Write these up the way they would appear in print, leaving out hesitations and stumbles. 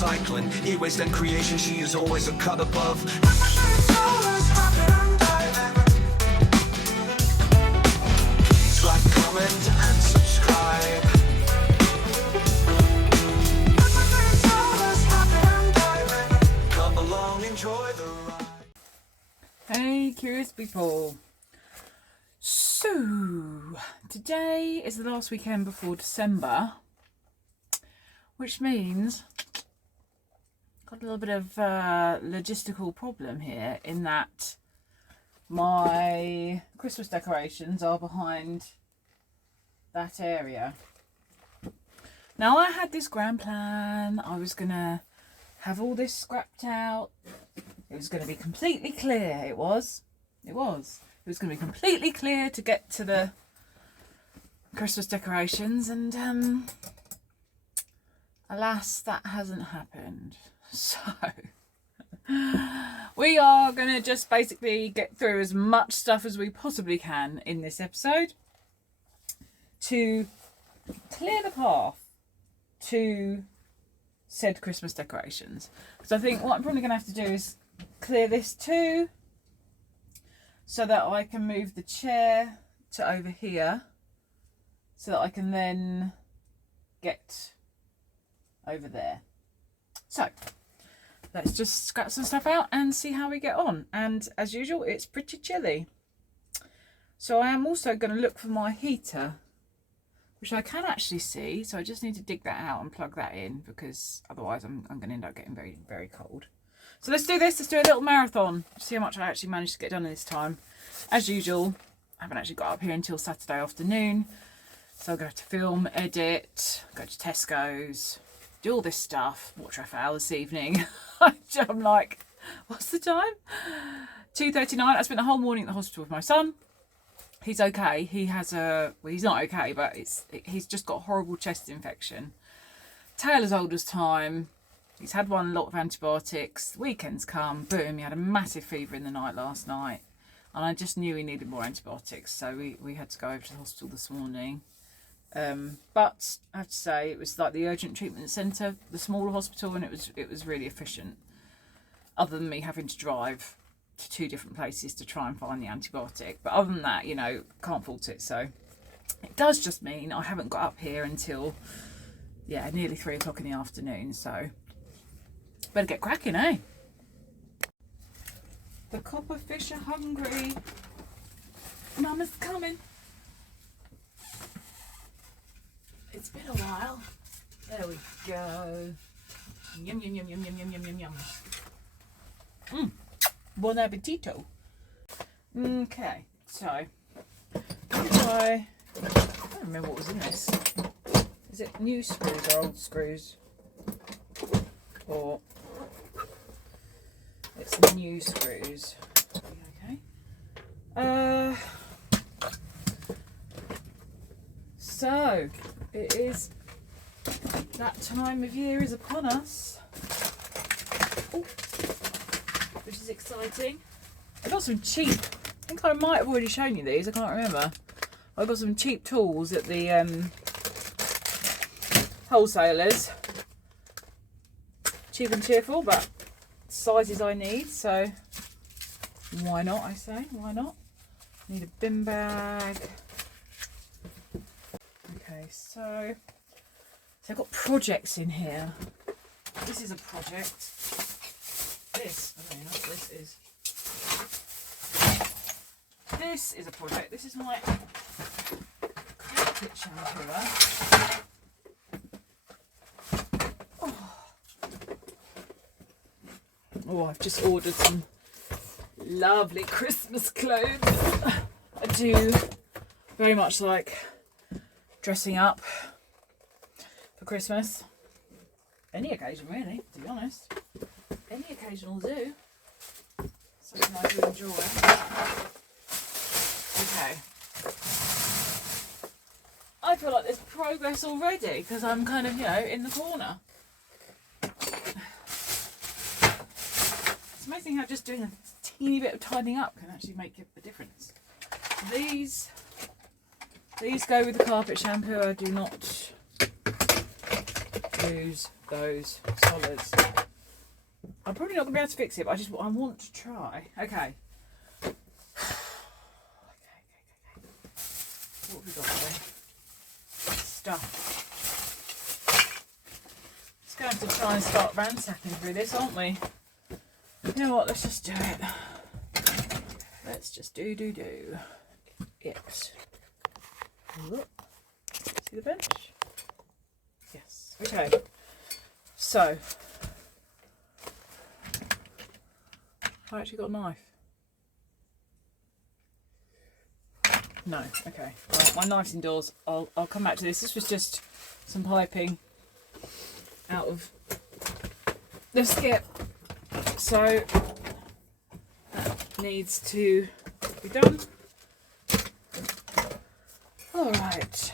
recycling. E-waste and creation, she is always a cut above. Please like, comment and subscribe. Come along, enjoy the ride. Hey curious people, so today is the last weekend before December, which means got a little bit of logistical problem here in that my Christmas decorations are behind that area. Now I had this grand plan, I was gonna have all this scrapped out. It was going to be completely clear. It was going to be completely clear to get to the Christmas decorations, and alas, that hasn't happened. So we are going to just basically get through as much stuff as we possibly can in this episode to clear the path to said Christmas decorations. Because I think what I'm probably going to have to do is clear this too, so that I can move the chair to over here, so that I can then get over there. So let's just scrap some stuff out and see how we get on. And as usual, it's pretty chilly, so I am also going to look for my heater, which I can actually see, so I just need to dig that out and plug that in, because otherwise I'm going to end up getting very, very cold. So let's do this. Let's do a little marathon. See how much I actually managed to get done this time. As usual, I haven't actually got up here until Saturday afternoon. So I'm going to have to film, edit, go to Tesco's, do all this stuff, watch Raphael this evening. I'm like, what's the time? 2:39. I spent the whole morning at the hospital with my son. He's okay. He has well, he's not okay, but he's just got a horrible chest infection. Tale as old as time. He's had one lot of antibiotics. The weekend's come, boom, he had a massive fever in the night last night. And I just knew he needed more antibiotics, so we had to go over to the hospital this morning. But I have to say, it was like the urgent treatment centre, the smaller hospital, and it was really efficient. Other than me having to drive to 2 different places to try and find the antibiotic. But other than that, you know, can't fault it. So it does just mean I haven't got up here until, yeah, nearly 3 o'clock in the afternoon, so better get cracking, eh? The copper fish are hungry. Mama's coming. It's been a while. There we go. Yum, yum, yum, yum, yum, yum, yum, yum, yum. Buon appetito. Okay, so I don't remember what was in this. Is it new screws or old screws? Or it's new screws. Okay. So it is that time of year is upon us. Ooh, which is exciting. I got some cheap. I think I might have already shown you these. I can't remember. I got some cheap tools at the wholesalers. Cheap and cheerful, but sizes I need, so why not, I say, why not? Need a bin bag. Okay, so I've got projects in here. This is a project. This, I don't know what this is. This is a project. This is my carpet shampooer. Oh, I've just ordered some lovely Christmas clothes. I do very much like dressing up for Christmas. Any occasion, really, to be honest. Any occasion will do. Something I do enjoy. Okay. I feel like there's progress already because I'm kind of, you know, in the corner. It's amazing how just doing a teeny bit of tidying up can actually make a difference. These go with the carpet shampoo. I do not lose those solids. I'm probably not going to be able to fix it, but I want to try. Okay. Okay. What have we got there? Stuff. Just going to try and start ransacking through this, aren't we? You know what? Let's just do it. Let's just do it. Look. See the bench? Yes. Okay. So, I actually got a knife. No. Okay. Right, my knife's indoors. I'll come back to this. This was just some piping out of the skip. So that needs to be done. All right.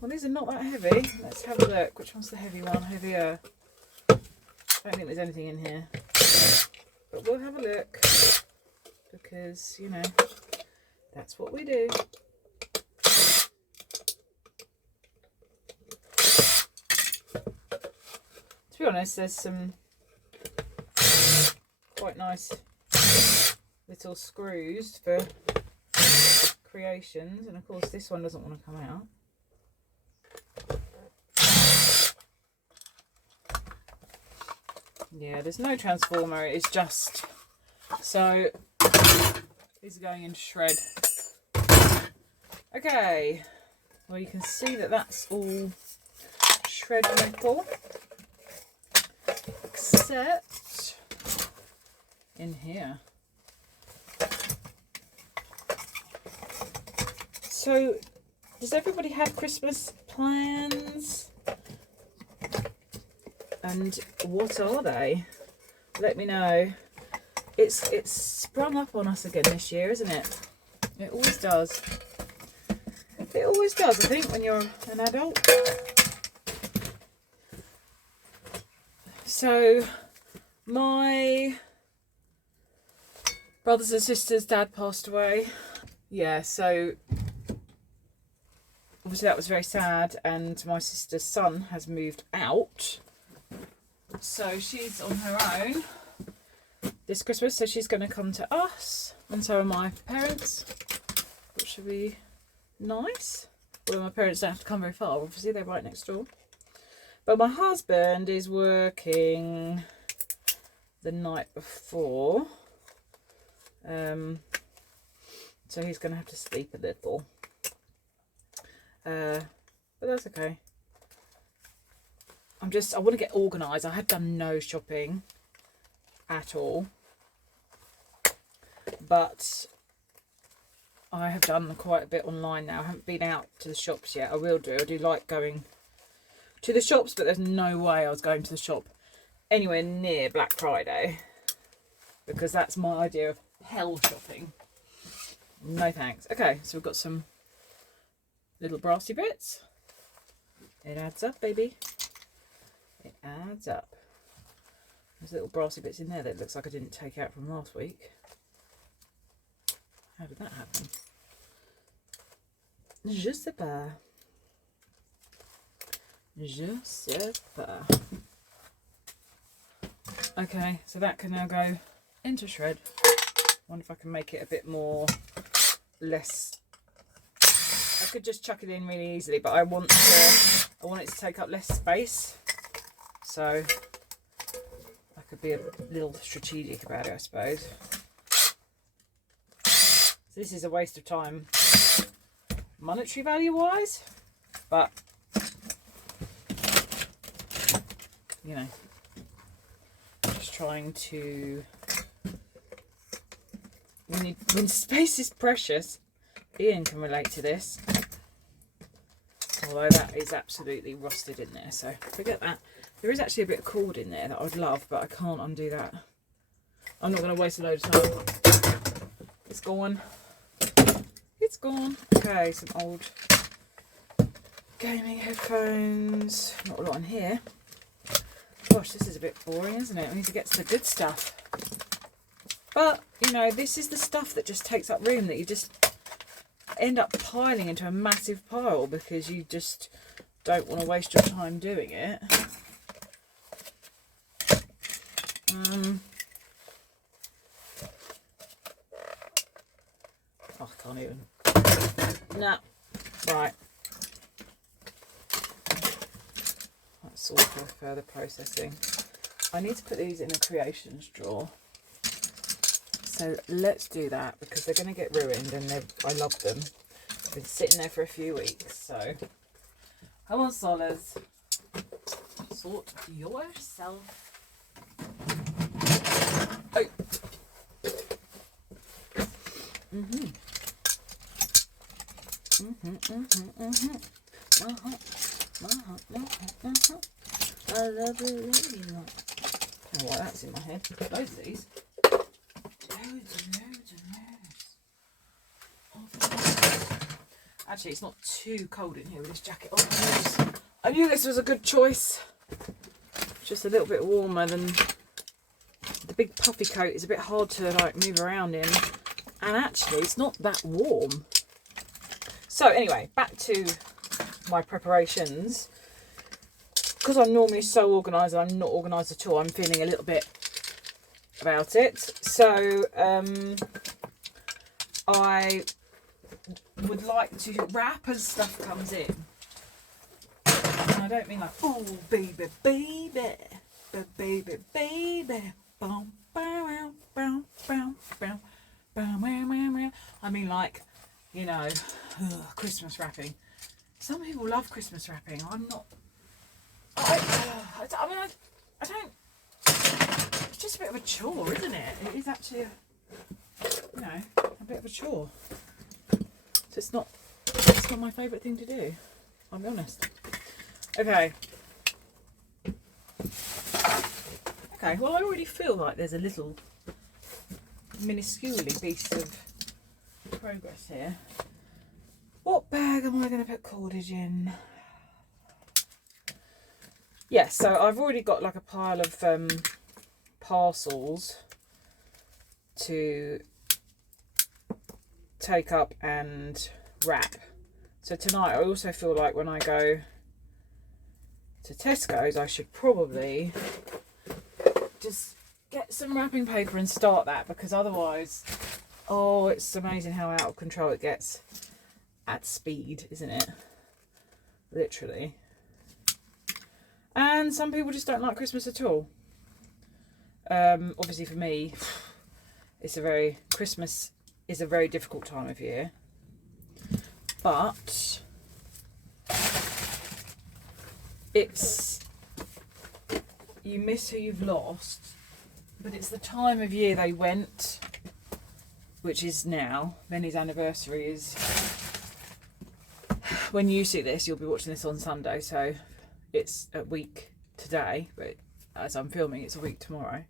Well, these are not that heavy. Let's have a look. Which one's the heavy one? Heavier. I don't think there's anything in here. But we'll have a look. Because, you know, that's what we do. To be honest, there's some quite nice little screws for creations. And of course, this one doesn't want to come out. Yeah, there's no transformer, it's just, so these are going into shred. Okay, well you can see that that's all shred metal, except in here. So, does everybody have Christmas plans? And what are they? Let me know. It's sprung up on us again this year, isn't it? It always does. It always does, I think, when you're an adult. So, my brothers and sisters' dad passed away. Yeah, so obviously that was very sad, and my sister's son has moved out. So she's on her own this Christmas, so she's going to come to us, and so are my parents, which should be nice. Although my parents don't have to come very far, obviously they're right next door. But my husband is working the night before, so he's going to have to sleep a little, but that's okay. I want to get organised. I have done no shopping at all, but I have done quite a bit online now. I haven't been out to the shops yet. I will do. I do like going to the shops, but there's no way I was going to the shop anywhere near Black Friday, because that's my idea of hell shopping. No thanks. Okay, so we've got some little brassy bits. It adds up, baby. It adds up. There's little brassy bits in there that looks like I didn't take out from last week. How did that happen? Je sais pas. Je sais pas. Okay, so that can now go into shred. Wonder if I can make it a bit more less. I could just chuck it in really easily, but I want it to take up less space. So I could be a little strategic about it, I suppose. So this is a waste of time, monetary value wise, but you know, just trying to. When space is precious, Ian can relate to this. Although that is absolutely rusted in there, so forget that. There is actually a bit of cord in there that I'd love, but I can't undo that. I'm not going to waste a load of time. It's gone. It's gone. Okay, some old gaming headphones. Not a lot in here. Gosh, this is a bit boring, isn't it? We need to get to the good stuff. But, you know, this is the stuff that just takes up room, that you just end up piling into a massive pile because you just don't want to waste your time doing it. Oh, I can't even. Nah. Right. That's all for further processing. I need to put these in a creations drawer. So let's do that because they're going to get ruined and I love them. They've been sitting there for a few weeks, so come on, Sollers. Sort yourself. Oh. I love it really much. Oh, why that's in my head. Loads of these. Loads and loads and loads. Actually, it's not too cold in here with this jacket on. I knew this was a good choice. Just a little bit warmer than the big puffy coat. Is a bit hard to like move around in. And actually, it's not that warm. So anyway, back to my preparations. Because I'm normally so organised, I'm not organised at all. I'm feeling a little bit about it. So I would like to wrap as stuff comes in. And I don't mean like, oh baby, baby, baby, baby, boom, bow, bow, bow, bow, bow. I mean like, you know, Christmas wrapping. Some people love Christmas wrapping. I'm not. I don't. It's just a bit of a chore, isn't it? It is actually, you know, a bit of a chore. So it's not my favourite thing to do. I'll be honest. Okay. Okay. Well, I already feel like there's a little minusculely piece of progress here. What bag am I going to put cordage in? Yes, so I've already got like a pile of parcels to take up and wrap. So tonight I also feel like when I go to Tesco's I should probably just get some wrapping paper and start that, because otherwise, oh, it's amazing how out of control it gets at speed, isn't it? Literally. And some people just don't like Christmas at all. Obviously for me, Christmas is a very difficult time of year. But it's, you miss who you've lost, but it's the time of year they went, which is now. Benny's anniversary is, when you see this, you'll be watching this on Sunday, so it's a week today, but as I'm filming it's a week tomorrow,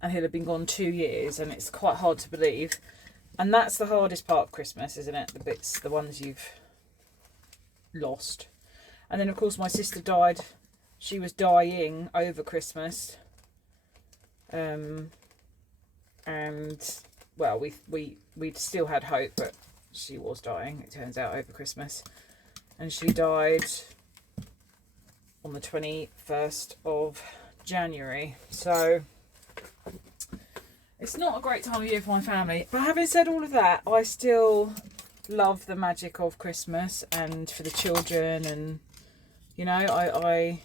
and he'll have been gone 2 years, and it's quite hard to believe. And that's the hardest part of Christmas, isn't it? The bits, the ones you've lost. And then of course my sister died. She was dying over Christmas, and well, we still had hope, but she was dying, it turns out, over Christmas, and she died on the 21st of January. So it's not a great time of year for my family. But having said all of that, I still love the magic of Christmas and for the children, and you know, I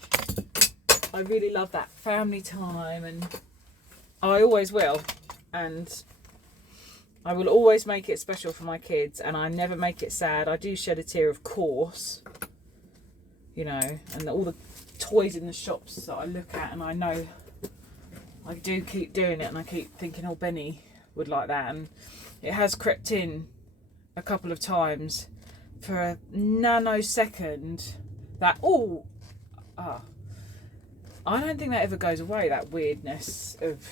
really love that family time, and I always will, and I will always make it special for my kids, and I never make it sad. I do shed a tear, of course, you know, and all the toys in the shops that I look at, and I know I do keep doing it, and I keep thinking, oh, Benny would like that, and it has crept in a couple of times for a nanosecond that, I don't think that ever goes away, that weirdness of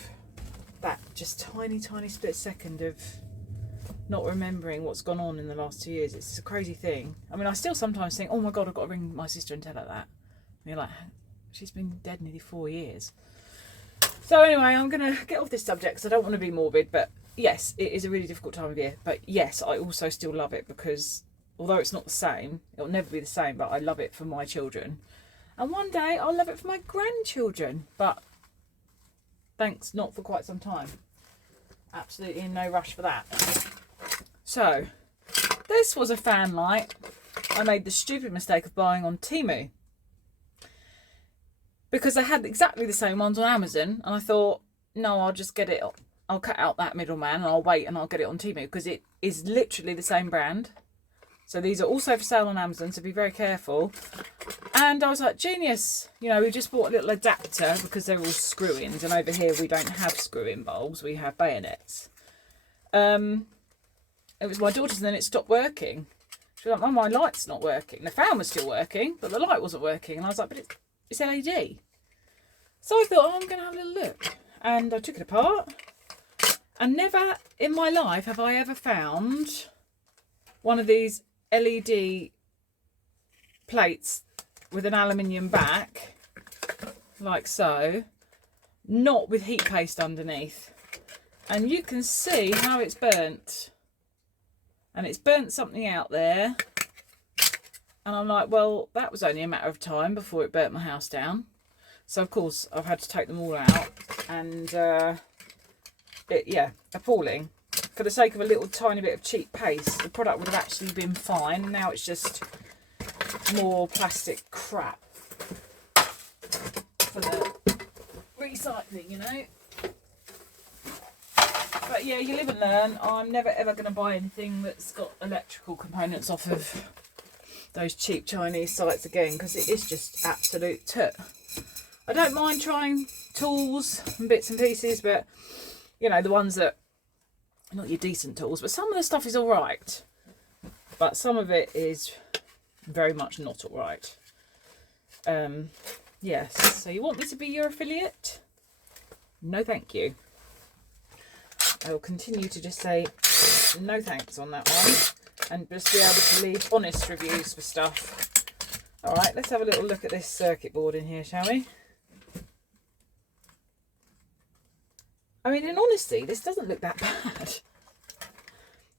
that just tiny split second of not remembering what's gone on in the last 2 years. It's a crazy thing. I mean, I still sometimes think, oh my God, I've got to ring my sister and tell her that. And you're like, she's been dead nearly 4 years. So anyway, I'm going to get off this subject because I don't want to be morbid, but yes, it is a really difficult time of year. But yes, I also still love it because although it's not the same, it'll never be the same, but I love it for my children. And one day I'll love it for my grandchildren, but thanks, not for quite some time. Absolutely in no rush for that. So, this was a fan light I made the stupid mistake of buying on Temu. Because they had exactly the same ones on Amazon, and I thought, no, I'll just get it. I'll cut out that middleman and I'll wait and I'll get it on Temu, because it is literally the same brand. So these are also for sale on Amazon, so be very careful. And I was like, genius. You know, we just bought a little adapter because they're all screw-ins, and over here we don't have screw-in bulbs, we have bayonets. It was my daughter's, and then it stopped working. She was like, Mum, my light's not working. The fan was still working, but the light wasn't working. And I was like, but it's LED. So I thought, oh, I'm going to have a little look. And I took it apart. And never in my life have I ever found one of these LED plates with an aluminium back, like so, not with heat paste underneath. And you can see how it's burnt. And it's burnt something out there. And I'm like, well, that was only a matter of time before it burnt my house down. So, of course, I've had to take them all out. And, yeah, appalling. For the sake of a little tiny bit of cheap paste, the product would have actually been fine. Now it's just more plastic crap for the recycling, you know. But yeah, you live and learn. I'm never ever going to buy anything that's got electrical components off of those cheap Chinese sites again, because it is just absolute toot. I don't mind trying tools and bits and pieces, but you know, the ones that, not your decent tools, but some of the stuff is all right. But some of it is very much not all right. Yes, so you want me to be your affiliate? No, thank you. I will continue to just say no thanks on that one, and just be able to leave honest reviews for stuff. All right, let's have a little look at this circuit board in here, shall we? I mean, in honesty, this doesn't look that bad.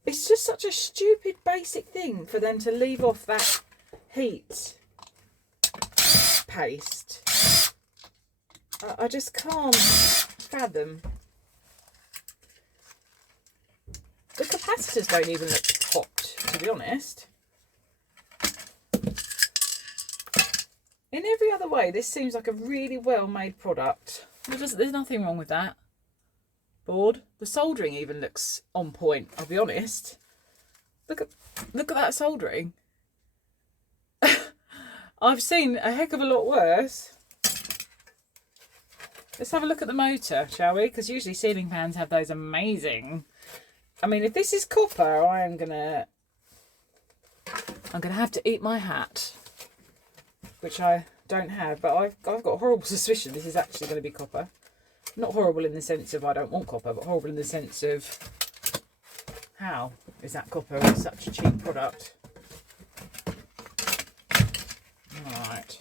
It's just such a stupid basic thing for them to leave off that heat paste. I just can't fathom. The capacitors don't even look popped, to be honest. In every other way, this seems like a really well-made product. There's nothing wrong with that. Board. The soldering even looks on point, I'll be honest. Look at that soldering. I've seen a heck of a lot worse. Let's have a look at the motor, shall we? Because usually ceiling fans have those amazing... I mean, if this is copper, I'm gonna have to eat my hat, which I don't have. But I've got a horrible suspicion this is actually going to be copper. Not horrible in the sense of I don't want copper, but horrible in the sense of how is that copper with such a cheap product? All right.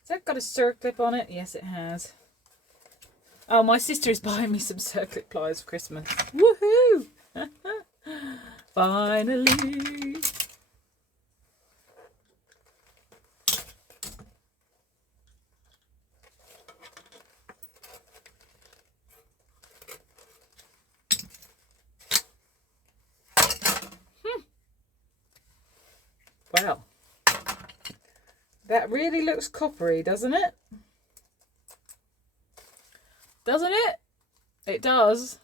Has that got a circlip on it? Yes, it has. Oh, my sister is buying me some circlip pliers for Christmas. Woohoo! Finally! Well. That really looks coppery, doesn't it? Doesn't it? It does.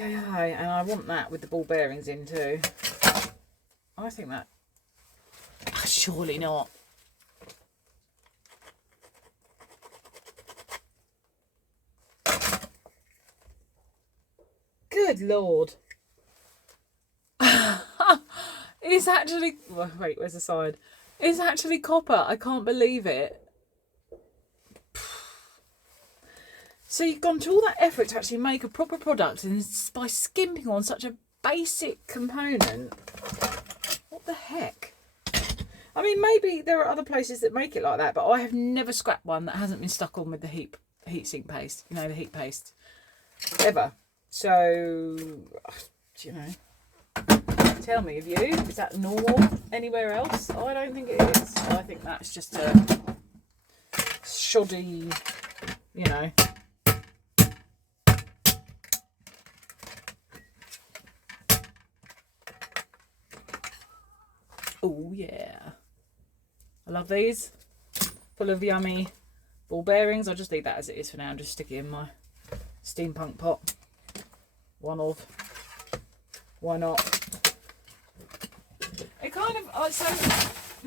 And I want that with the ball bearings in too. I think that... Surely not. Good Lord. It's actually... Wait, where's the side? It's actually copper. I can't believe it. So you've gone to all that effort to actually make a proper product, and by skimping on such a basic component. What the heck? I mean, maybe there are other places that make it like that, but I have never scrapped one that hasn't been stuck on with the heat sink paste, you know, the heat paste, ever. So, you know, tell me, have you? Is that normal anywhere else? I don't think it is. I think that's just a shoddy, you know. Oh yeah, I love these. Full of yummy ball bearings. I'll just leave that as it is for now and just stick it in my steampunk pot. One of. Why not? It kind of, so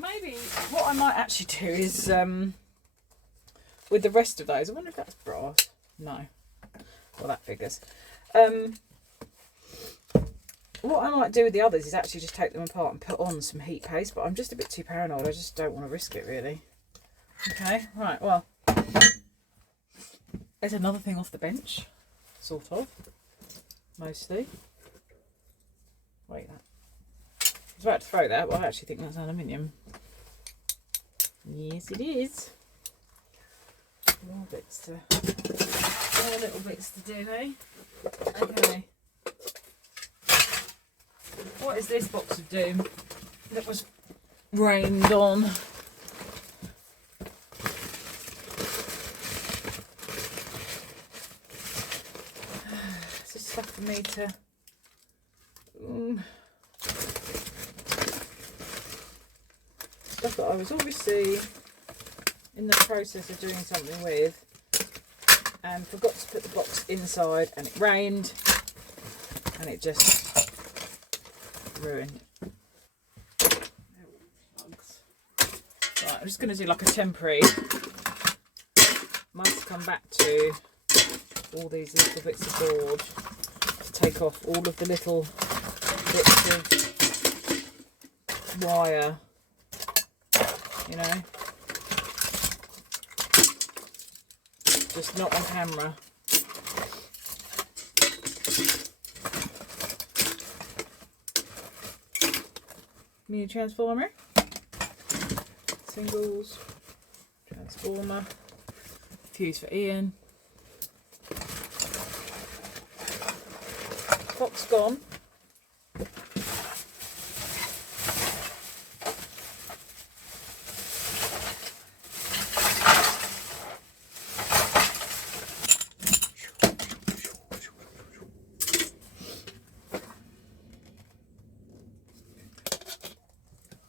maybe what I might actually do is, with the rest of those, I wonder if that's brass. No. Well, that figures. What I might do with the others is actually just take them apart and put on some heat paste, but I'm just a bit too paranoid. I just don't want to risk it, really. Okay, right, well, there's another thing off the bench, sort of, mostly. Wait, I was about to throw that, but I actually think that's aluminium. Yes, it is. More little bits to do, eh? Okay. What is this box of doom that was rained on? This is stuff for me to... stuff that I was obviously in the process of doing something with and forgot to put the box inside, and it rained and it just ruined. Right, I'm just going to do like a temporary, must come back to all these little bits of board to take off all of the little bits of wire, you know, just not on camera. Mini transformer, singles, transformer, fuse for Ian. Box gone.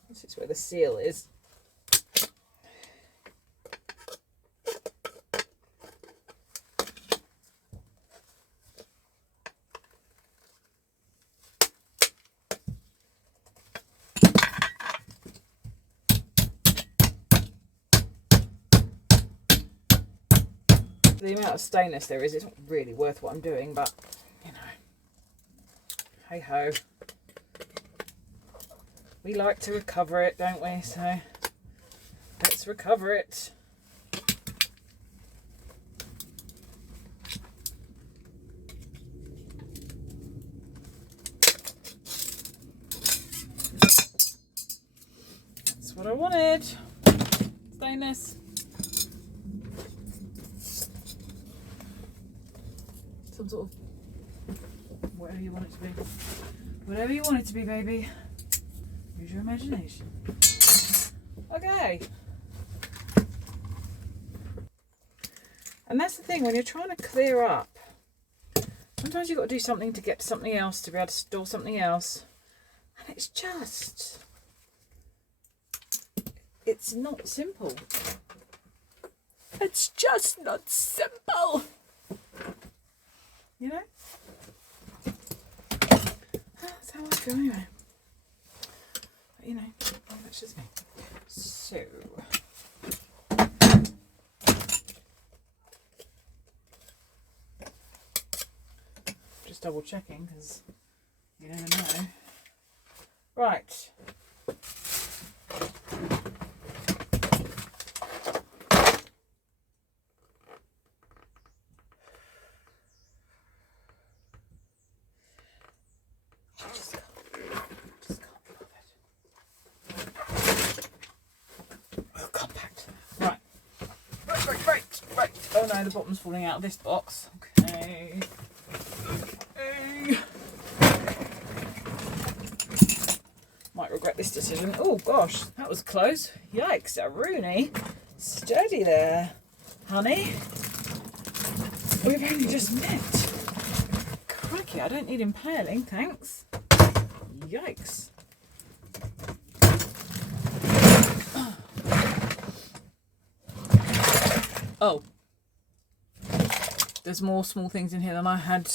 This is where the seal is. The amount of stainless there is, it's not really worth what I'm doing, but, you know, hey ho. We like to recover it, don't we? So, let's recover it. That's what I wanted. Stainless. Some sort of, whatever you want it to be. Whatever you want it to be, baby. Use your imagination. Okay. And that's the thing, when you're trying to clear up, sometimes you've got to do something to get to something else, to be able to store something else. And it's just, it's not simple. It's just not simple. You know? That's how I feel anyway. But, you know, that's just me. So, just double checking because you never know. Right. go, the bottom's falling out of this box. Okay. Okay. Might regret this decision. Oh gosh, that was close. Yikes, a Rooney. Sturdy there, honey. We've only just met. Crikey, I don't need impaling, thanks. Yikes. Oh. There's more small things in here than I had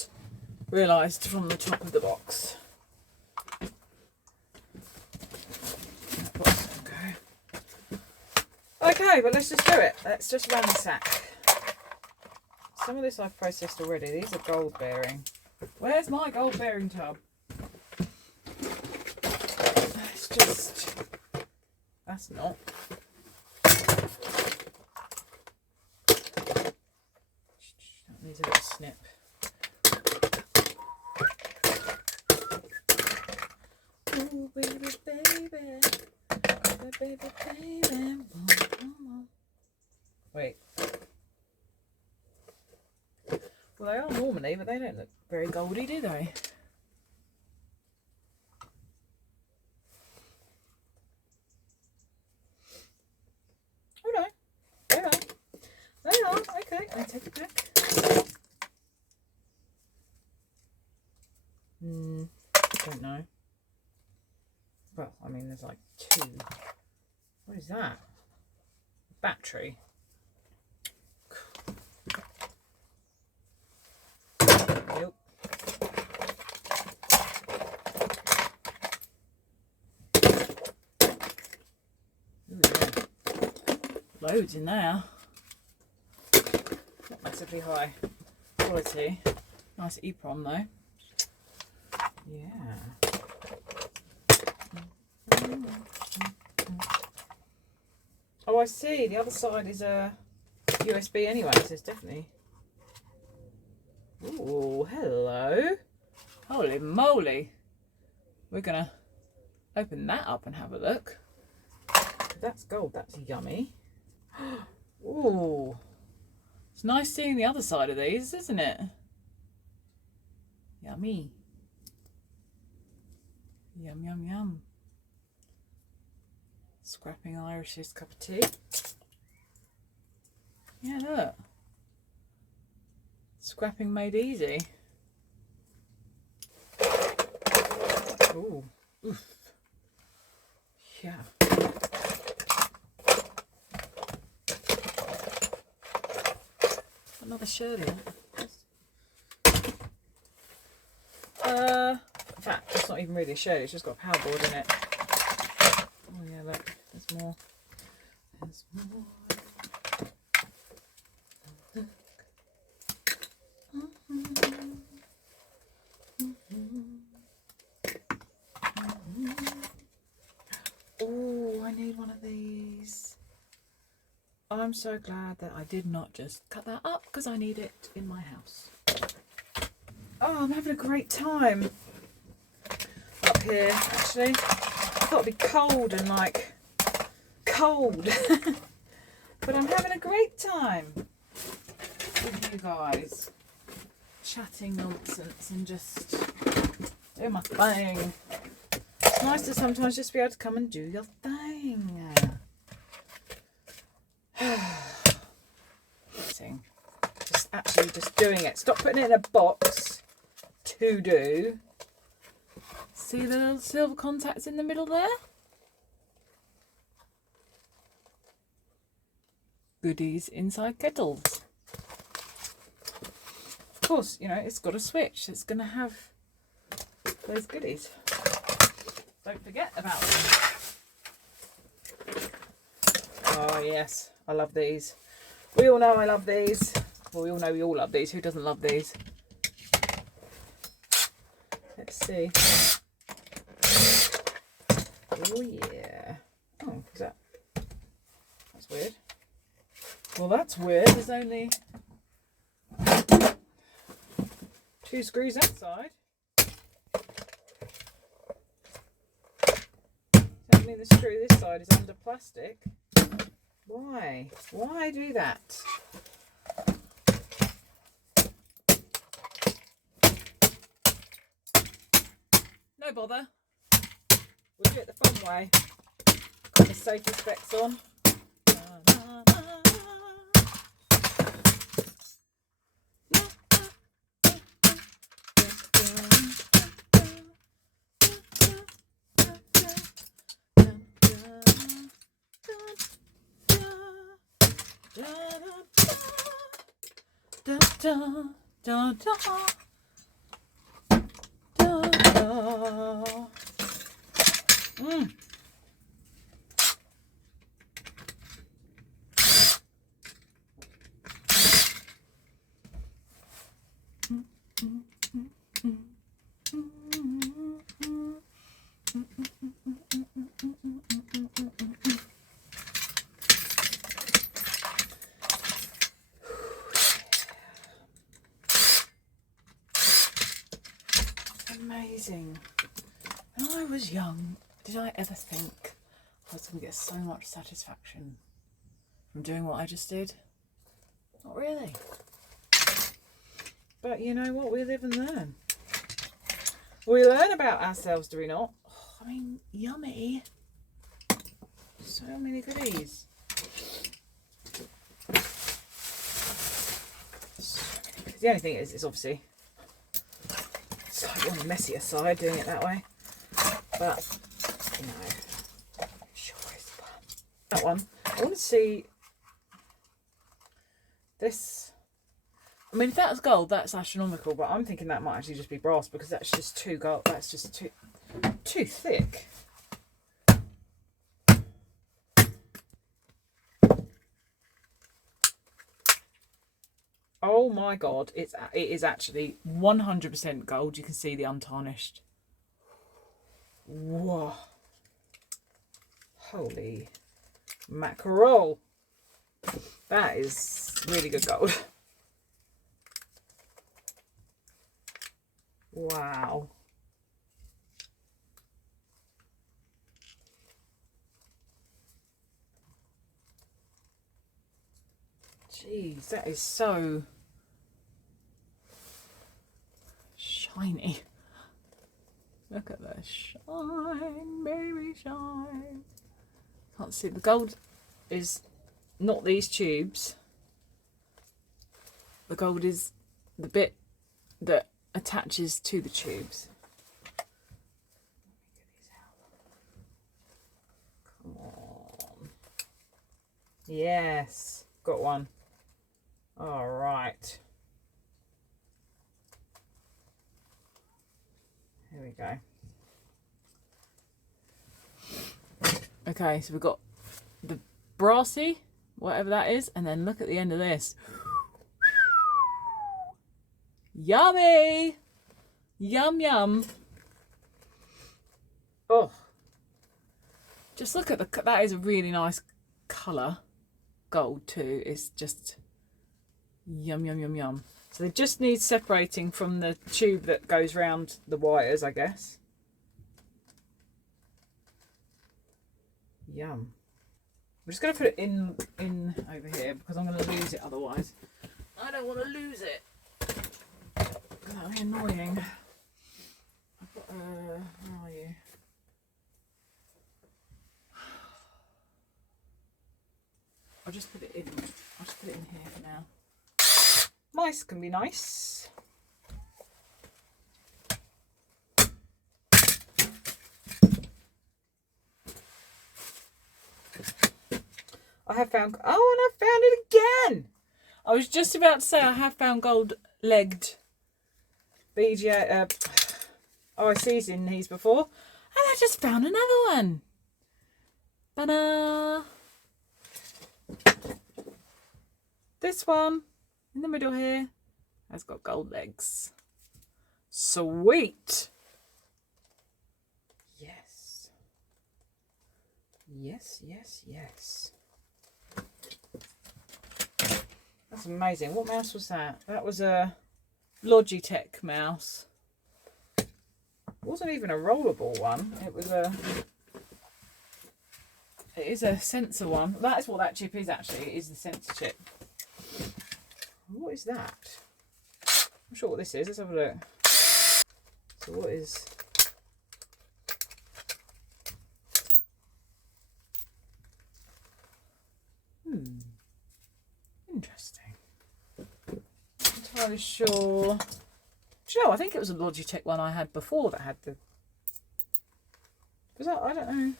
realised from the top of the box. Okay, but let's just do it. Let's just ransack. Some of this I've processed already. These are gold bearing. Where's my gold bearing tub? It's just... That's not. That needs a little snip. Oh, baby, baby. Baby, baby. Wait. Well, they are normally, but they don't look very goldy, do they? Oh no, they are. They are. Okay, I take it back. Don't know. Well, I mean, there's like 2. What is that? Battery. Yep. Ooh, yeah. Loads in there. Not massively high quality. Nice EEPROM though. Yeah. Oh, I see. The other side is a USB anyway, so it's definitely... Ooh, hello. Holy moly. We're going to open that up and have a look. That's gold. That's yummy. Ooh. It's nice seeing the other side of these, isn't it? Yummy. Yum, yum, yum. Scrapping Irish's cup of tea. Yeah, look. Scrapping made easy. Ooh. Oof. Yeah. Another Shirley. In fact, it's not even really a Shirley, it's just got a power board in it. Oh yeah, look, there's more. There's more. Oh, I need one of these. I'm so glad that I did not just cut that up because I need it in my house. Oh, I'm having a great time up here, actually. I thought it'd be cold and like, cold. But I'm having a great time with you guys. Chatting nonsense and just doing my thing. It's nice to sometimes just be able to come and do your thing. Just actually just doing it. Stop putting it in a box to do. See the little silver contacts in the middle there? Goodies inside kettles. Of course, you know, it's got a switch. It's going to have those goodies. Don't forget about them. Oh yes, I love these. We all know I love these. Well, we all know we all love these. Who doesn't love these? Let's see. Oh yeah. Oh, is that? That's weird. Well, that's weird. There's only 2 screws outside. Does that mean the screw this side is under plastic? Why? Why do that? why bother? We'll do it the fun way. Got the safety specs on. Da, da, da, da, da, da. Amazing. When I was young, did I ever think I was going to get so much satisfaction from doing what I just did? Not really. But you know what? We live and learn. We learn about ourselves, do we not? Oh, I mean, yummy. So many goodies. The only thing is obviously slightly on the messier side doing it that way. But, you know, sure is fun. That one. I want to see this. I mean, if that's gold, that's astronomical, but I'm thinking that might actually just be brass because that's just too gold. That's just too thick. Oh my god, it is actually 100% gold. You can see the untarnished. Whoa. Holy mackerel. That is really good gold. Wow. Jeez, that is so shiny. Look at the shine, baby, shine. Can't see. The gold is not these tubes. The gold is the bit that attaches to the tubes. Come on. Yes, got one. All right. Here we go. Okay, so we've got the brassy, whatever that is, and then look at the end of this. Yummy! Yum, yum. Oh. Just look at that is a really nice colour. Gold too. It's just yum, yum, yum, yum. So they just need separating from the tube that goes round the wires, I guess. Yum. I'm just going to put it in over here because I'm going to lose it otherwise. I don't want to lose it. That'll be annoying. I've got, where are you? I'll just put it in. I'll just put it in here for now. Mice can be nice. I have found, oh, and I found it again. I was just about to say I have found gold-legged BGA OICs in these before, and I just found another one. Ta-da! This one in the middle here has got gold legs. Sweet. Yes. Yes, yes, yes. That's amazing. What mouse was that? That was a Logitech mouse. It wasn't even a rollable one. It was a... It is a sensor one. That is what that chip is actually. It is the sensor chip. What is that? I'm not sure what this is. Let's have a look. So what is... entirely sure. Do you know, I think it was a Logitech one I had before that had the... Was that? I don't know.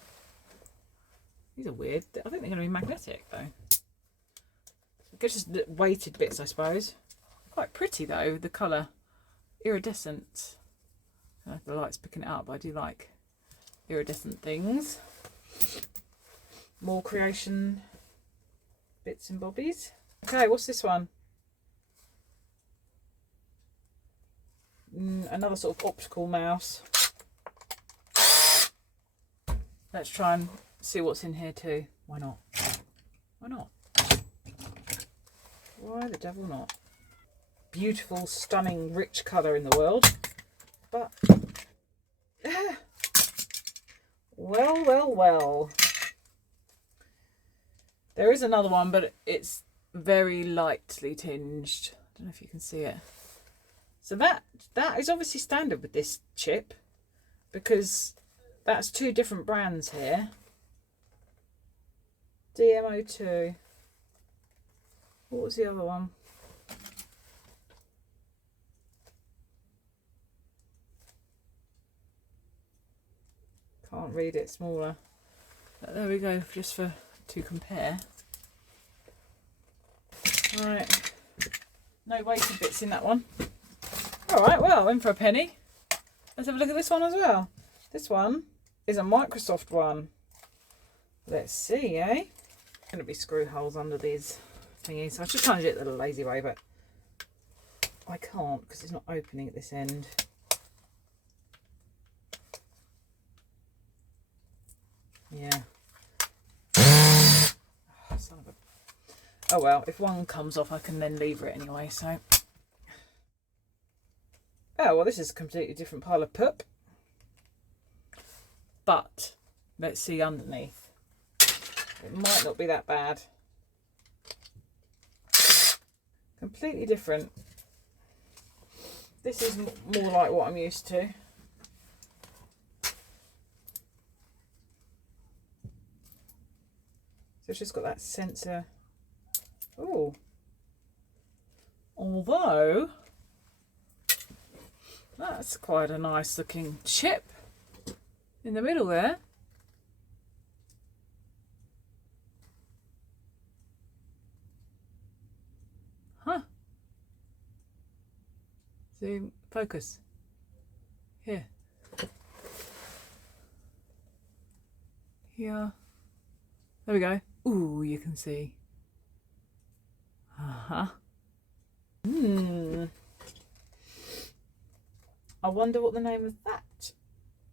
These are weird. I think they're going to be magnetic though. Just weighted bits, I suppose. Quite pretty though, the colour. Iridescent. I don't know if the light's picking it up, but I do like iridescent things. More creation bits and bobbies. Okay, what's this one? Another sort of optical mouse. Let's try and see what's in here too. Why not? Why not? Why the devil not? Beautiful, stunning, rich colour in the world. But, well, well, well. There is another one, but it's very lightly tinged. I don't know if you can see it. So that is obviously standard with this chip, because that's two different brands here. DMO2. What was the other one? Can't read it smaller. But there we go, just to compare. Right. No weighted bits in that one. Alright, well, in for a penny. Let's have a look at this one as well. This one is a Microsoft one. Let's see, eh? Going to be screw holes under these thingies. So I should try and do it the lazy way, but I can't because it's not opening at this end. Yeah. Oh, son of a... Oh well, if one comes off I can then lever it anyway, so... Oh, well, this is a completely different pile of poop. But let's see underneath. It might not be that bad. Completely different. This is more like what I'm used to. So it's just got that sensor. Oh. Although... that's quite a nice looking chip in the middle there. Huh. Zoom, focus. Here. Here. There we go. Ooh, you can see. Uh-huh. I wonder what the name of that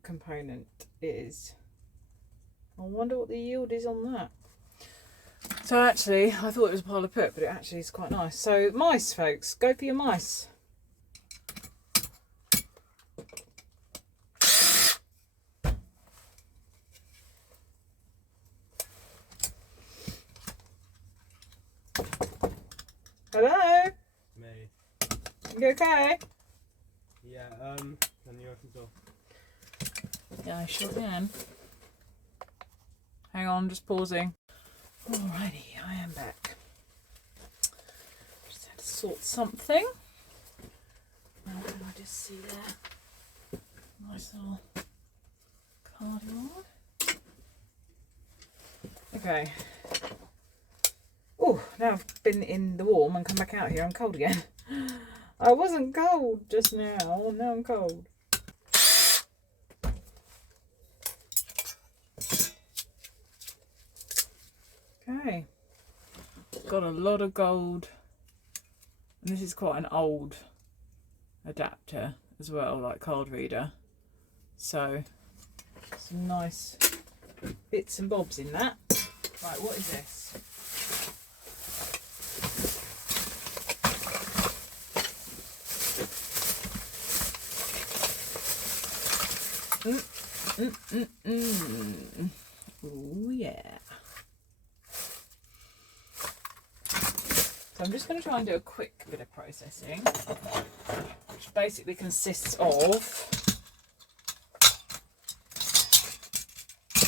component is. I wonder what the yield is on that. So actually, I thought it was a pile of poop, but it actually is quite nice. So mice, folks, go for your mice. Hello? Me. You okay? Yeah, can you open the door? Yeah, I sure can. Hang on, just pausing. Alrighty, I am back. Just had to sort something. Now, can I just see there? Nice little cardboard. Okay. Oh, now I've been in the warm and come back out here, I'm cold again. I wasn't cold just now, now I'm cold. Okay. Got a lot of gold. And this is quite an old adapter as well, like card reader. So, some nice bits and bobs in that. Right, what is this? Oh yeah. So I'm just going to try and do a quick bit of processing, which basically consists of,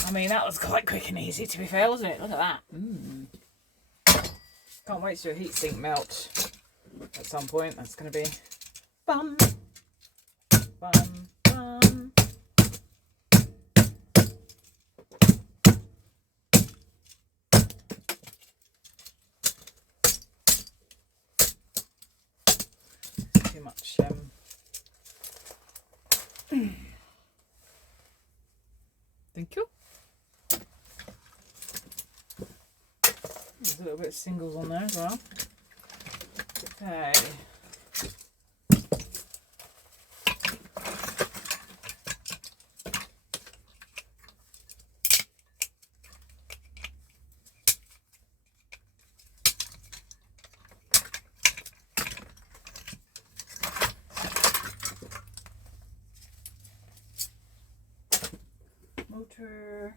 I mean, that was quite quick and easy to be fair, wasn't it? Look at that. Can't wait to do a heatsink melt. at some point. That's going to be fun. Fun, fun. Too much. Thank you. There's a little bit of singles on there as well. Okay. Motor.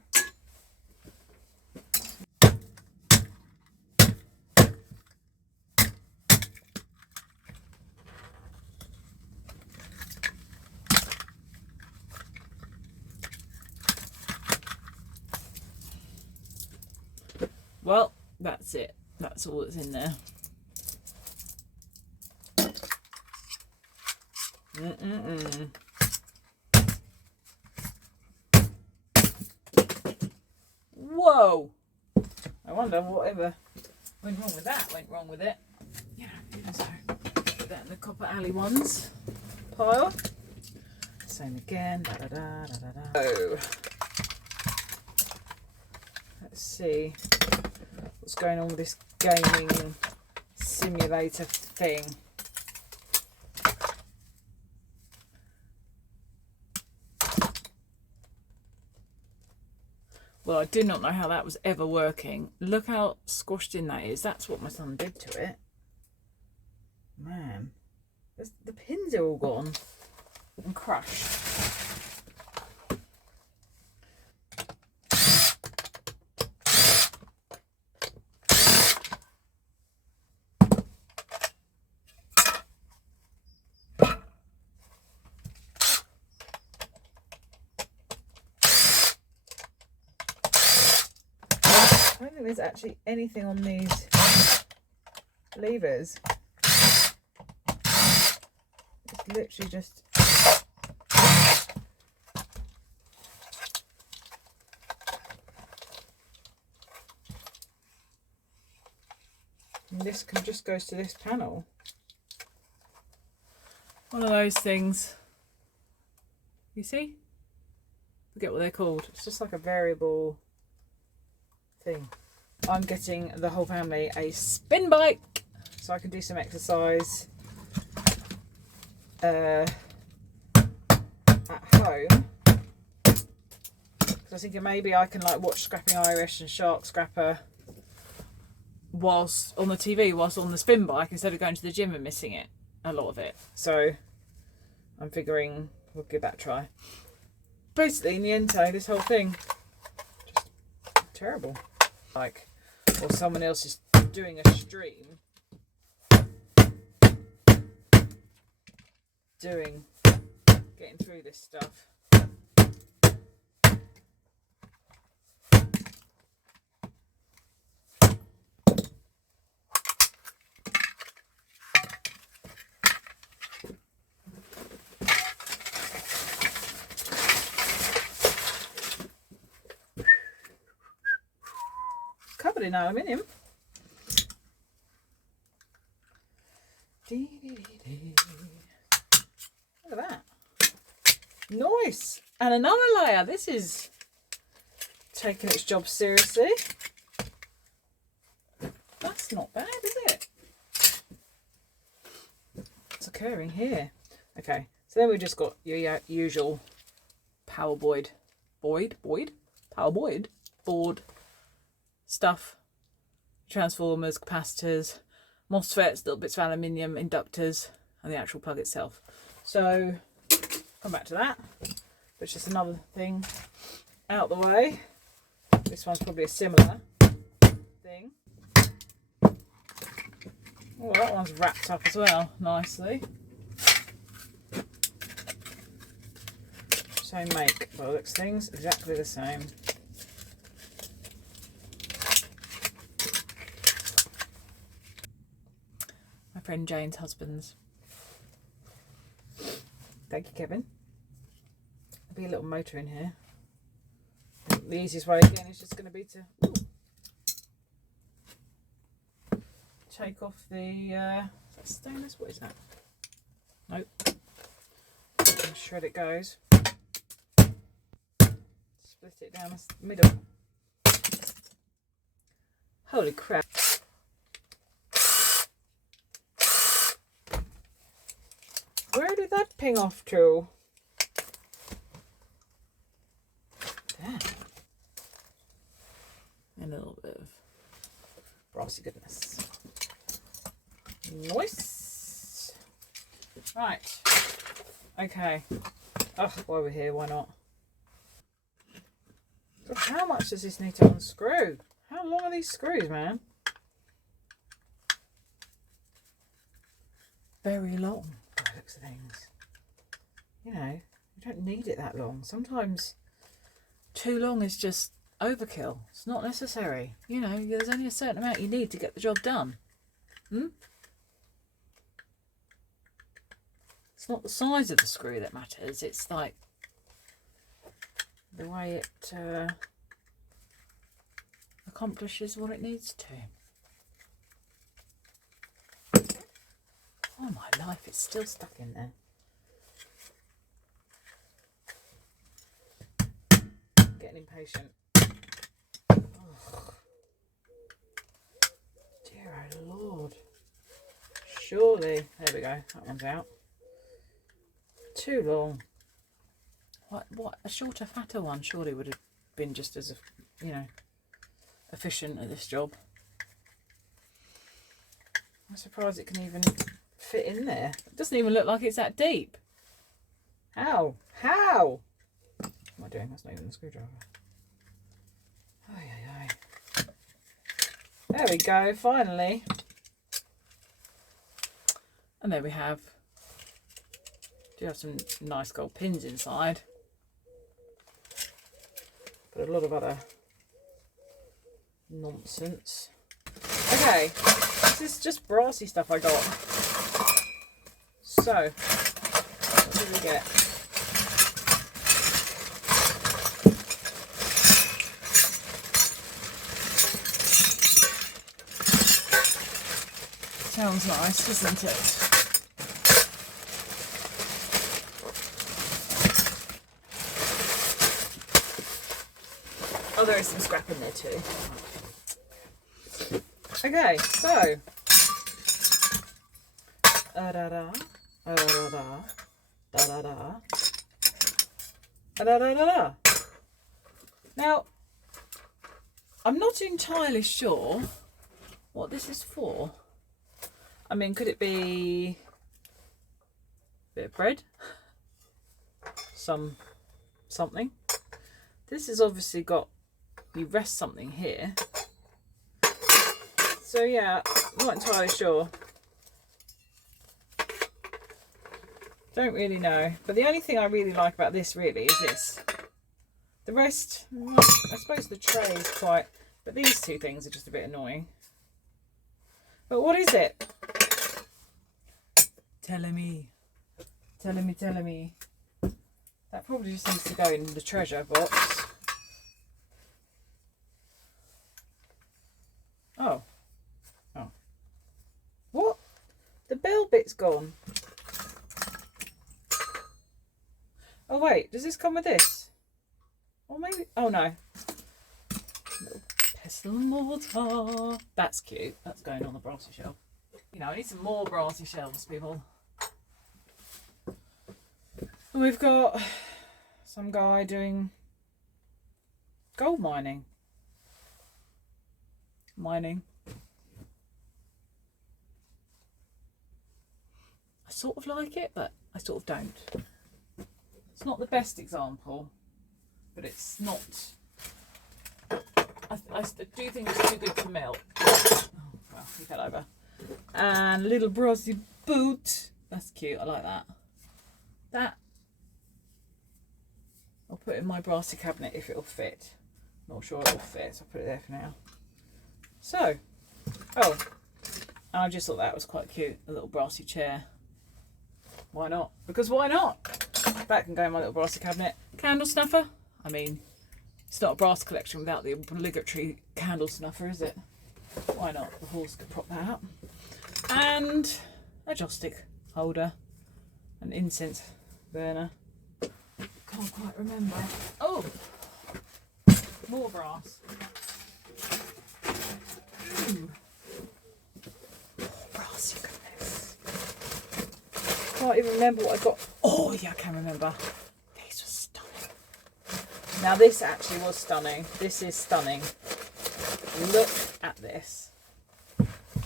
Well, that's it. That's all that's in there. Whoa! I wonder whatever went wrong with that went wrong with it. Yeah, so put that in the Copper Alley ones pile. Same again. Da, da, da, da, da. Oh. Let's see what's going on with this gaming simulator thing. Well, I did not know how that was ever working. Look how squashed in that is. That's what my son did to it. Man, the pins are all gone and crushed. I don't think there's actually anything on these levers. It's literally just... And this just goes to this panel. One of those things. You see? Forget what they're called. It's just like a variable thing. I'm getting the whole family a spin bike so I can do some exercise at home, because I was thinking maybe I can like watch Scrapping Irish and Shark Scrapper whilst on the TV, whilst on the spin bike, instead of going to the gym and missing it, a lot of it. So I'm figuring we'll give that a try. Basically, in the end, this whole thing just terrible. Like, or someone else is doing a stream, getting through this stuff. Covered in aluminium. Look at that. Nice. And another layer. This is taking its job seriously. That's not bad, is it? What's occurring here? Okay, so then we've just got your usual power board stuff, transformers, capacitors, MOSFETs, little bits of aluminium, inductors, and the actual plug itself. So come back to that, but it's just another thing out the way. This one's probably a similar thing. Oh, that one's wrapped up as well nicely. Same make, by the looks of things, exactly the same. friend Jane's husband's. Thank you, Kevin. There'll be a little motor in here. The easiest way again is just going to be to take off the is that stainless? What is that? Nope. And shred it goes. Split it down the middle. Holy crap. Where did that ping off to? There. And a little bit of brassy goodness. Nice. Right. Okay. Oh, while we're here, why not? So how much does this need to unscrew? How long are these screws, man? Very long, by the looks of things. You know, you don't need it that long. Sometimes too long is just overkill. It's not necessary. You know, there's only a certain amount you need to get the job done. It's not the size of the screw that matters. It's like the way it accomplishes what it needs to. Oh my life, it's still stuck in there. I'm getting impatient. Oh. Dear oh Lord. Surely, there we go, that one's out. Too long. What a shorter, fatter one surely would have been just as, you know, efficient at this job. I'm surprised it can even fit in there. It doesn't even look like it's that deep. How? How? What am I doing? That's not even a screwdriver. Ay, ay, ay. There we go, finally. And there we have. Do have some nice gold pins inside. But a lot of other nonsense. Okay, this is just brassy stuff I got. So, what did we get? Sounds nice, doesn't it? Oh, there is some scrap in there too. Okay, so da da da da da da da da da da da da. Now, I'm not entirely sure what this is for. I mean, could it be a bit of bread? Something. This has obviously got, you rest something here. So yeah, I'm not entirely sure. Don't really know. But the only thing I really like about this really is this. The rest, I suppose the tray is quite, but these two things are just a bit annoying. But what is it? Telling me. That probably just needs to go in the treasure box. Oh. What? The bell bit's gone. Oh wait, does this come with this? Or maybe, oh no. Little pestle and mortar. That's cute. That's going on the brassy shelf. You know, I need some more brassy shelves, people. And we've got some guy doing gold mining. I sort of like it, but I sort of don't. It's not the best example, but it's not. I do think it's too good to melt. Oh, well, we fell over. And a little brassy boot. That's cute. I like that. That I'll put in my brassy cabinet if it'll fit. Not sure it'll fit, so I'll put it there for now. So, oh, And I just thought that was quite cute, a little brassy chair. Why not? Because why not? That can go in my little brassy cabinet. Candle snuffer. I mean, it's not a brass collection without the obligatory candle snuffer, is it? Why not? The horse could prop that up. And a joss stick holder. An incense burner. Can't quite remember. Oh! More brass. Ooh. Brassy goodness. Can't even remember what I got. Oh yeah, I can remember. These were stunning. Now this actually was stunning. This is stunning. Look at this.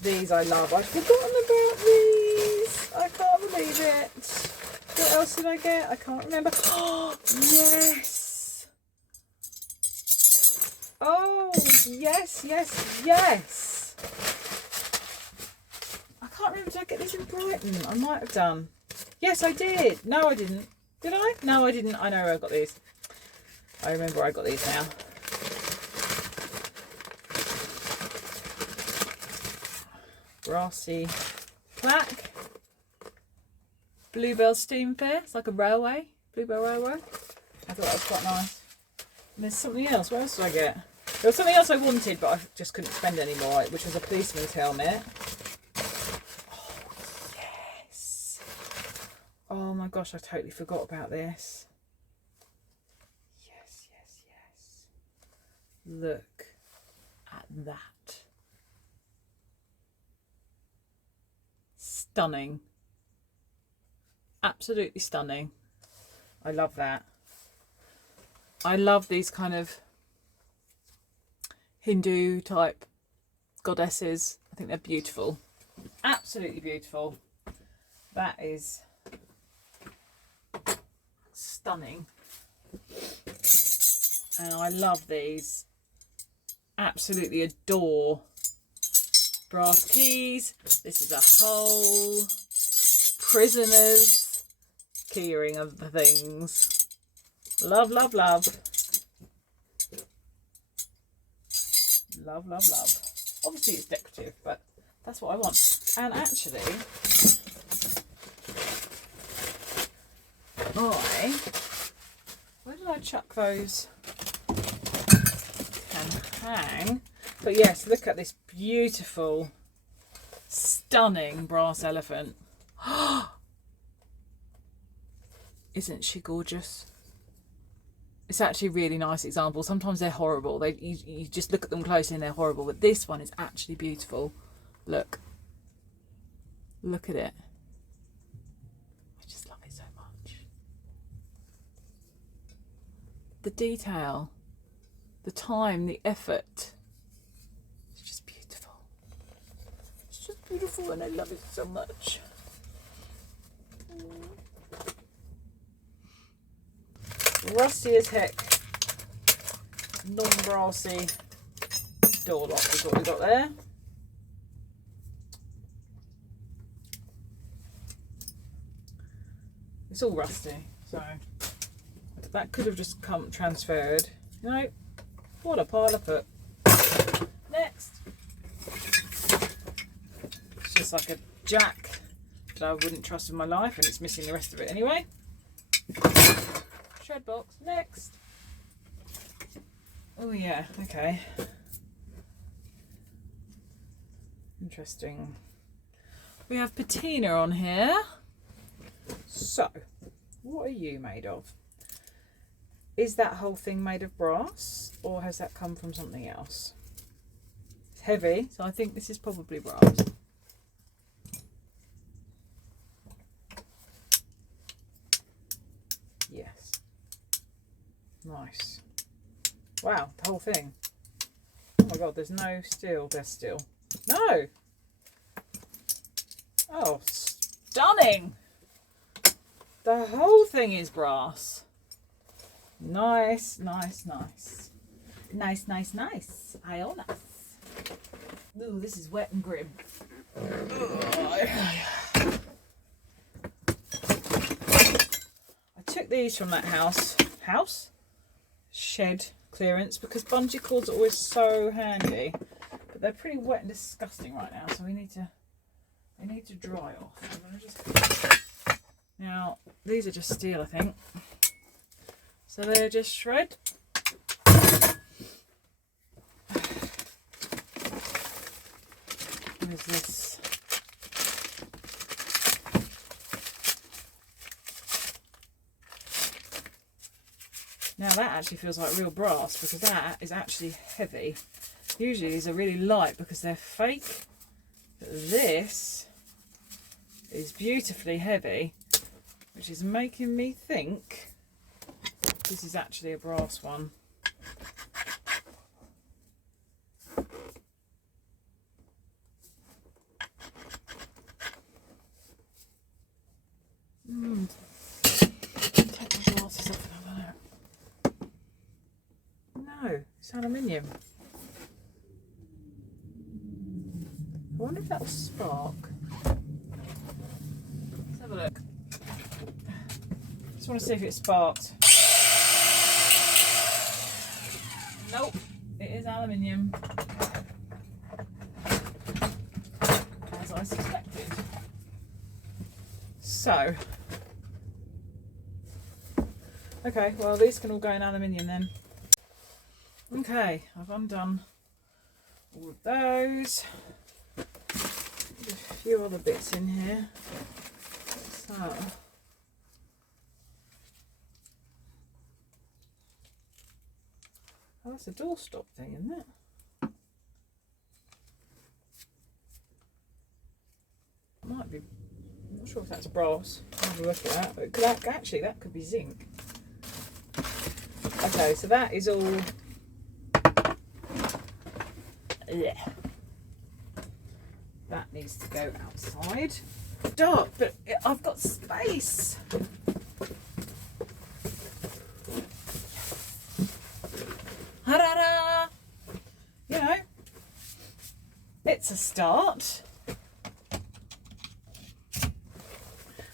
These I love. I'd forgotten about these. I can't believe it. What else did I get? I can't remember. Oh, yes. Oh, yes, yes, yes. I can't remember. Did I get these in Brighton? I might have done. Yes, I did. No, I didn't. Did I? No, I didn't. I know where I got these. I remember I got these now. Brassy plaque. Bluebell Steam Fair. It's like a railway. Bluebell Railway. I thought that was quite nice. And there's something else. What else did I get? There was something else I wanted, but I just couldn't spend any more, which was a policeman's helmet. Oh, yes. Oh my gosh, I totally forgot about this. Yes, yes, yes. Look at that. Stunning. Absolutely stunning. I love that. I love these kind of Hindu type goddesses. I think they're beautiful. Absolutely beautiful. That is stunning. And I love these. Absolutely adore. Brass keys. This is a whole prisoner's keyring of the things. Love, love, love. Love, love, love. Obviously it's decorative, but that's what I want. And actually, where did I chuck those? Can hang. But yes, look at this beautiful, stunning brass elephant. Isn't she gorgeous? It's actually a really nice example. Sometimes they're horrible. You just look at them closely and they're horrible. But this one is actually beautiful. Look. Look at it. I just love it so much. The detail. The time, the effort. It's just beautiful. It's just beautiful and I love it so much. Rusty as heck, non-brassy door lock is what we got there. It's all rusty, so that could have just come transferred. You know, what a pile of put. Next, it's just like a jack that I wouldn't trust with my life, and it's missing the rest of it anyway. Shred box. Next. Oh yeah, okay. Interesting. We have patina on here. So, what are you made of? Is that whole thing made of brass, or has that come from something else? It's heavy, so I think this is probably brass. Yes. Nice. Wow, the whole thing. Oh my god, there's no steel. There's steel. No! Oh, stunning! The whole thing is brass. Nice, nice, nice. Nice, nice, nice. Ionas. Ooh, this is wet and grim. I took these from that house? Shed clearance, because bungee cords are always so handy. But they're pretty wet and disgusting right now, so we need to They need to dry off. I'm gonna just... Now, these are just steel, I think. So they're just shred. Where's this? Now that actually feels like real brass, because that is actually heavy. Usually these are really light because they're fake. But this is beautifully heavy, which is making me think this is actually a brass one. Take my glasses off and have a look. No, it's aluminium. I wonder if that'll spark. Let's have a look. Just want to see if it sparked. Nope, it is aluminium. As I suspected. So, okay, well these can all go in aluminium then. Okay, I've undone all of those. There's a few other bits in here. What's that? Oh, that's a doorstop thing, isn't it? Might be. I'm not sure if that's brass. I'll have a look at that. But actually, that could be zinc. Okay, so that is all. Yeah. That needs to go outside. Dark, but I've got space. Ha-da-da! You know, it's a start.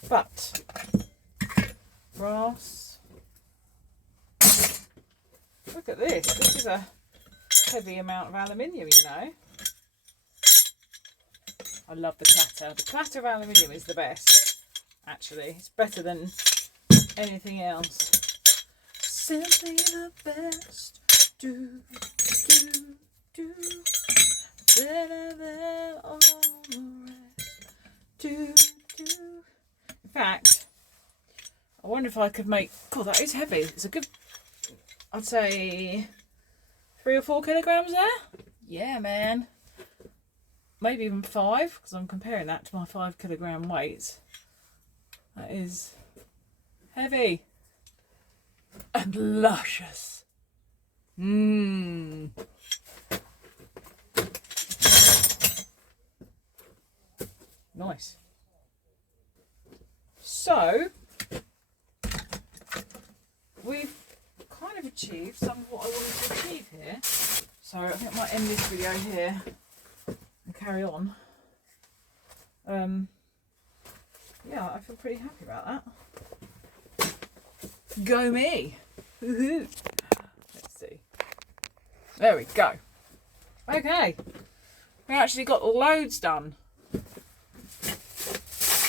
But brass. Look at this. This is a heavy amount of aluminium, you know. I love the clatter. The clatter of aluminium is the best, actually. It's better than anything else. Simply the best. Do, do, do. Better than all the rest. Do, do. In fact, I wonder if I could make... God, that is heavy. It's a good... I'd say 3 or 4 kilograms there. Yeah, man. Maybe even 5, because I'm comparing that to my 5 kilogram weight. That is heavy and luscious. Mmm. Nice. So we've kind of achieved some of what I wanted to achieve here. So I think I might end this video here and carry on. Yeah, I feel pretty happy about that. Go me! Woohoo! Let's see. There we go. Okay, we actually got loads done.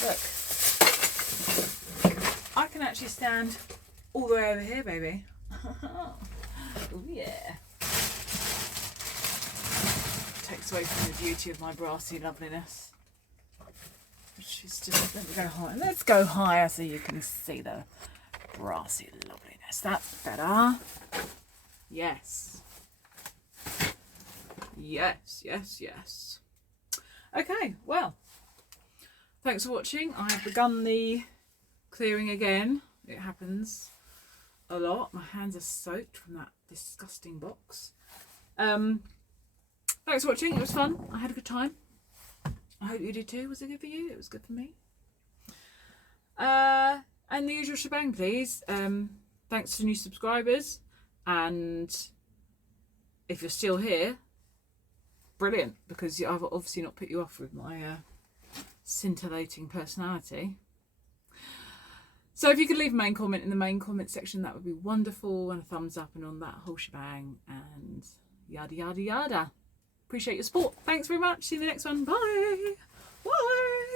Look, I can actually stand all the way over here, baby. Oh yeah. Takes away from the beauty of my brassy loveliness. She's just, let me go higher. Let's go higher so you can see the brassy loveliness. That's better. Yes. Yes, yes, yes. Okay, well, thanks for watching. I've begun the clearing again. It happens a lot. My hands are soaked from that disgusting box. Thanks for watching. It was fun. I had a good time. I hope you did too. Was it good for you? It was good for me. And the usual shebang, please. Thanks to new subscribers. And if you're still here, brilliant, because I've obviously not put you off with my scintillating personality. So if you could leave a main comment in the main comment section, that would be wonderful, and a thumbs up and on that whole shebang, and yada yada yada. Appreciate your support. Thanks very much. See you in the next one. Bye. Bye.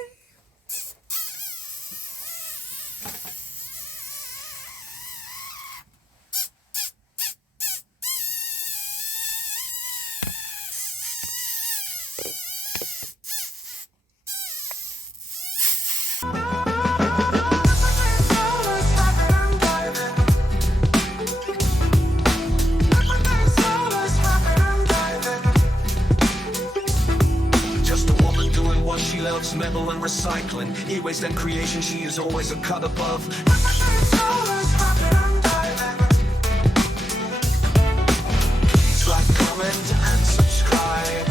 and recycling. E-waste and creation, she is always a cut above. Please like, comment and subscribe.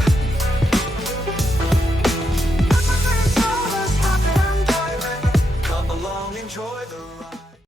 Come along, enjoy the